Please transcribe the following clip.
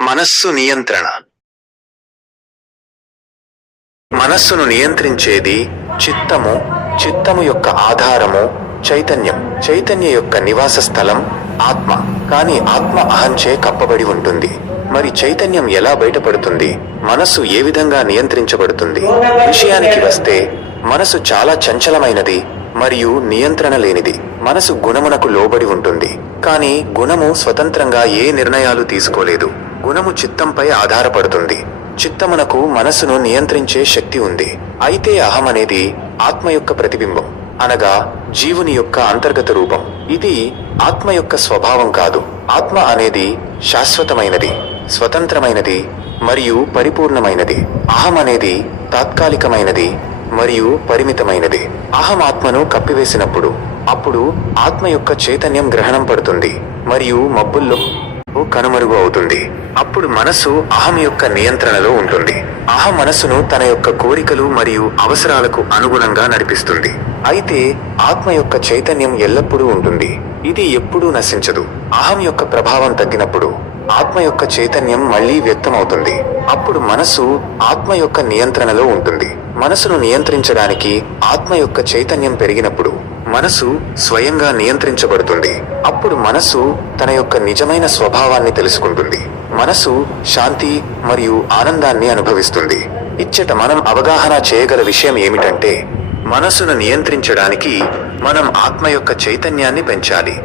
మనస్సు నియంత్రణ. మనస్సును నియంత్రించేది చిత్తము. చిత్తము యొక్క ఆధారము చైతన్యం. చైతన్య యొక్క నివాస స్థలం ఆత్మ. కాని ఆత్మ అహంచే కప్పబడి ఉంటుంది. మరి చైతన్యం ఎలా బయటపడుతుంది? మనస్సు ఏ విధంగా నియంత్రించబడుతుంది? విషయానికి వస్తే మనసు చాలా చంచలమైనది మరియు నియంత్రణ లేనిది. మనసు గుణమునకు లోబడి ఉంటుంది. కానీ గుణము స్వతంత్రంగా ఏ నిర్ణయాలు తీసుకోలేదు. గుణము చిత్తంపై ఆధారపడుతుంది. చిత్తమునకు మనసును నియంత్రించే శక్తి ఉంది. అయితే అహం అనేది ఆత్మ యొక్క ప్రతిబింబం, అనగా జీవుని యొక్క అంతర్గత రూపం. ఇది ఆత్మ యొక్క స్వభావం కాదు. ఆత్మ అనేది శాశ్వతమైనది, స్వతంత్రమైనది మరియు పరిపూర్ణమైనది. అహం అనేది తాత్కాలికమైనది మరియు పరిమితమైనది. అహం ఆత్మను కప్పివేసినప్పుడు అప్పుడు ఆత్మ యొక్క చైతన్యం గ్రహణం పడుతుంది మరియు మబ్బుల్లో కనుమరుగు అవుతుంది. అప్పుడు మనసు అహం యొక్క నియంత్రణలో ఉంటుంది. అహం మనసును తన యొక్క కోరికలు మరియు అవసరాలకు అనుగుణంగా నడిపిస్తుంది. అయితే ఆత్మ యొక్క చైతన్యం ఎల్లప్పుడూ ఉంటుంది. ఇది ఎప్పుడూ నశించదు. అహం యొక్క ప్రభావం తగ్గినప్పుడు ఆత్మ యొక్క చైతన్యం మళ్లీ వ్యక్తమవుతుంది. అప్పుడు మనసు ఆత్మ యొక్క నియంత్రణలో ఉంటుంది. మనసును నియంత్రించడానికి ఆత్మ యొక్క చైతన్యం పెరిగినప్పుడు మనసు స్వయంగా నియంత్రించబడుతుంది. అప్పుడు మనసు తన యొక్క నిజమైన స్వభావాన్ని తెలుసుకుంటుంది. మనసు శాంతి మరియు ఆనందాన్ని అనుభవిస్తుంది. ఇచ్చట మనం అవగాహన చేయగల విషయం ఏమిటంటే, మనసును నియంత్రించడానికి మనం ఆత్మ యొక్క చైతన్యాన్ని పెంచాలి.